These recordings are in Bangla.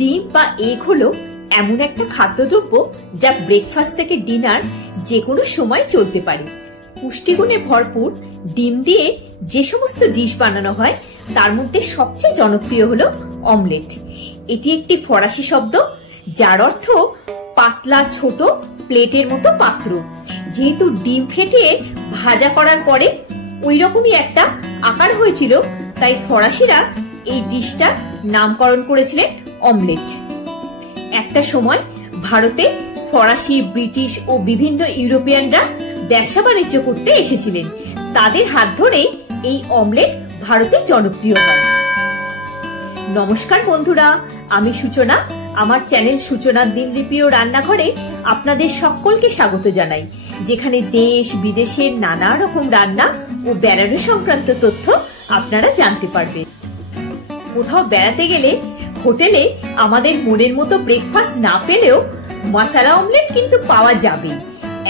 ডিম বা এগ হলো এমন একটা খাদ্যদ্রব্য যা ব্রেকফাস্ট থেকে ডিনার যে কোনো সময় চলতে পারে। পুষ্টিগুণে ভরপুর ডিম দিয়ে যে সমস্ত ডিশ বানানো হয় তার মধ্যে সবচেয়ে জনপ্রিয় হলো অমলেট। এটি একটি ফরাসি শব্দ যার অর্থ পাতলা ছোট প্লেটের মতো পাত্র। যেহেতু ডিম ফেটিয়ে ভাজা করার পরে ওই রকমই একটা আকার হয়েছিল, তাই ফরাসিরা এই ডিশটার নামকরণ করেছিলেন অমলেট। একটা সময় ভারতে ফরাসি, ব্রিটিশ ও বিভিন্ন ইউরোপিয়ানরা ব্যবসা বাণিজ্য করতে এসেছিলেন। তাদের হাত ধরে এই অমলেট ভারতে জনপ্রিয় হয়। নমস্কার বন্ধুরা, আমি সূচনা। আমার চ্যানেল সূচনার দিনলিপি ও রান্নাঘরে আপনাদের সকলকে স্বাগত জানাই, যেখানে দেশ বিদেশের নানা রকম রান্না ও বেড়ানো সংক্রান্ত তথ্য আপনারা জানতে পারবেন। কোথাও বেড়াতে গেলে হোটেলে আমাদের মনের মতো ব্রেকফাস্ট না পেলেও মশলা অমলেট কিন্তু পাওয়া যাবে।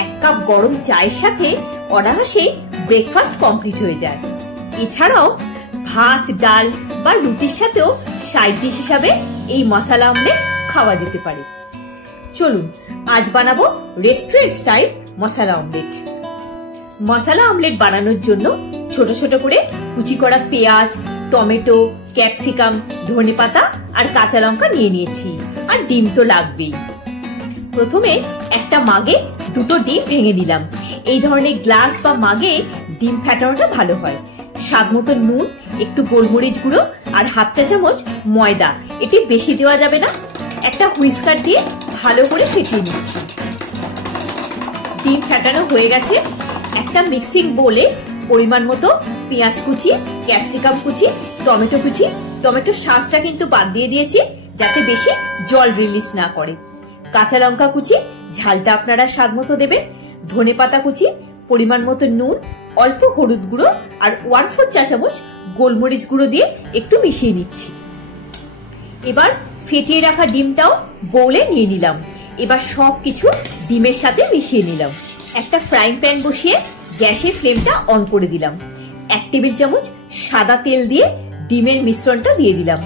এক কাপ গরম চায়ের সাথে অনায়াসে ব্রেকফাস্ট কমপ্লিট হয়ে যায়। এছাড়াও ভাত, ডাল বা রুটির সাথেও সাইড ডিশ হিসাবে এই মশলা অমলেট খাওয়া যেতে পারে। চলুন আজ বানাবো রেস্টুরেন্ট স্টাইল মশলা অমলেট। মশলা অমলেট বানানোর জন্য ছোট ছোট করে কুচি করা পেঁয়াজ, টমেটো, ক্যাপসিকাম, ধনেপাতা আর কাঁচা লঙ্কা নিয়ে নিয়েছি। আর ডিম তো লাগবেই। প্রথমে একটা মাগে দুটো ডিম ভেঙে দিলাম। এই ধরনের গ্লাস বা মাগে ডিম ফেটানোটা ভালো হয়। স্বাদ মতো নুন, একটু গোলমরিচ গুঁড়ো আর হাফ চা চামচ ময়দা, এটি বেশি দেওয়া যাবে না। একটা হুইস্কার দিয়ে ভালো করে ফেটিয়ে নিচ্ছি। ডিম ফেটানো হয়ে গেছে। একটা মিক্সিং বোলে পরিমাণ মতো পেঁয়াজ কুচি, ক্যাপসিকাম কুচি, টমেটো কুচি, টমেটোর শাঁসটা কিন্তু বাদ দিয়ে দিয়েছি যাতে বেশি জল রিলিজ না করে, কাঁচা লঙ্কা কুচি, ঝালটা আপনারা স্বাদ মতো দেবেন, ধনেপাতা কুচি, পরিমাণ মতো নুন, অল্প হলুদ গুঁড়ো আর 1/4 চা চামচ গোলমরিচ গুঁড়ো দিয়ে একটু মিশিয়ে নিচ্ছি। এবার ফেটিয়ে রাখা ডিমটাও বোলে নিয়ে নিলাম। এবার সবকিছু ডিমের সাথে মিশিয়ে নিলাম। একটা ফ্রাইং প্যান বসিয়ে গ্যাসের ফ্লেমটা অন করে দিলাম। 1 টেবিল চামচ সাদা তেল দিয়ে ডিমের মিশ্রণটা দিয়ে দিলাম।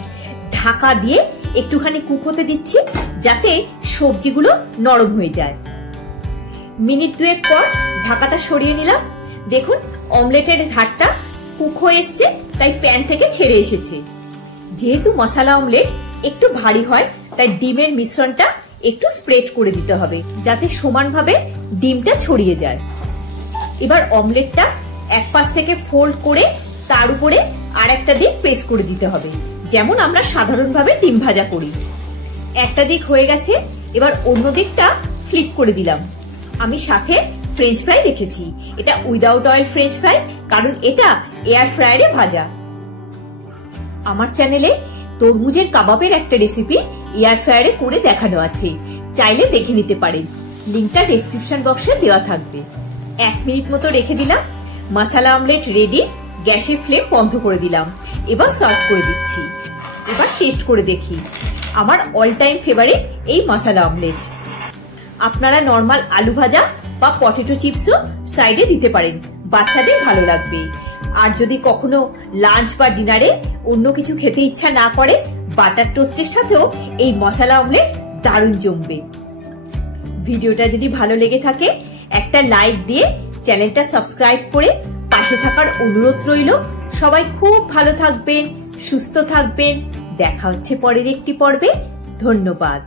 ঢাকা দিয়ে একটুখানি কুক হতে দিচ্ছি যাতে সবজিগুলো নরম হয়ে যায়। মিনিট 2 পর ঢাকাটা সরিয়ে নিলাম। দেখুন অমলেটের ধারটা কুক হয়ে এসছে, তাই প্যান থেকে ছেড়ে এসেছে। যেহেতু মশলা অমলেট একটু ভারী হয়, তাই ডিমের মিশ্রণটা একটু স্প্রেড করে দিতে হবে যাতে সমানভাবে ডিমটা ছড়িয়ে যায়। এবার অমলেটটা এক পাশ থেকে ফোল্ড করে তার উপরে আর একটা দিক প্রেস করে দিতে হবে, যেমন আমরা সাধারণভাবে ডিম ভাজা করি। একটা দিক হয়ে গেছে, এবার অন্য দিকটা ফ্লিপ করে দিলাম। আমি সাথে ফ্রেঞ্চ ফ্রাই রেখেছি। এটা উইদাউট অয়েল ফ্রেঞ্চ ফ্রাই, কারণ এটা এয়ার ফ্রায়ারে ভাজা। আমার চ্যানেলে তরমুজের কাবাবের একটা রেসিপি এয়ার ফ্রায়ারে করে দেখানো আছে, চাইলে দেখে নিতে পারেন। লিঙ্কটা ডেসক্রিপশন বক্সে দেওয়া থাকবে। 1 মিনিট মতো রেখে দিলাম। মশলা অমলেট রেডি। গ্যাসের ফ্লেম বন্ধ করে দিলাম। এবার সার্ভ করে দিচ্ছি। এবার টেস্ট করে দেখি। আমার অল টাইম ফেভারিট এই মশলা অমলেট। আপনারা নর্মাল আলু ভাজা বা পটেটো চিপসও সাইডে দিতে পারেন, বাচ্চাদের ভালো লাগবে। আর যদি কখনো লাঞ্চ বা ডিনারে অন্য কিছু খেতে ইচ্ছা না করে, বাটার টোস্টের সাথেও এই মশলা অমলেট দারুণ জমবে। ভিডিওটা যদি ভালো লেগে থাকে একটা লাইক দিয়ে চ্যানেলটা সাবস্ক্রাইব করে পাশে থাকার অনুরোধ রইল। সবাই খুব ভালো থাকবেন, সুস্থ থাকবেন। দেখা হচ্ছে পরের একটি পর্বে। ধন্যবাদ।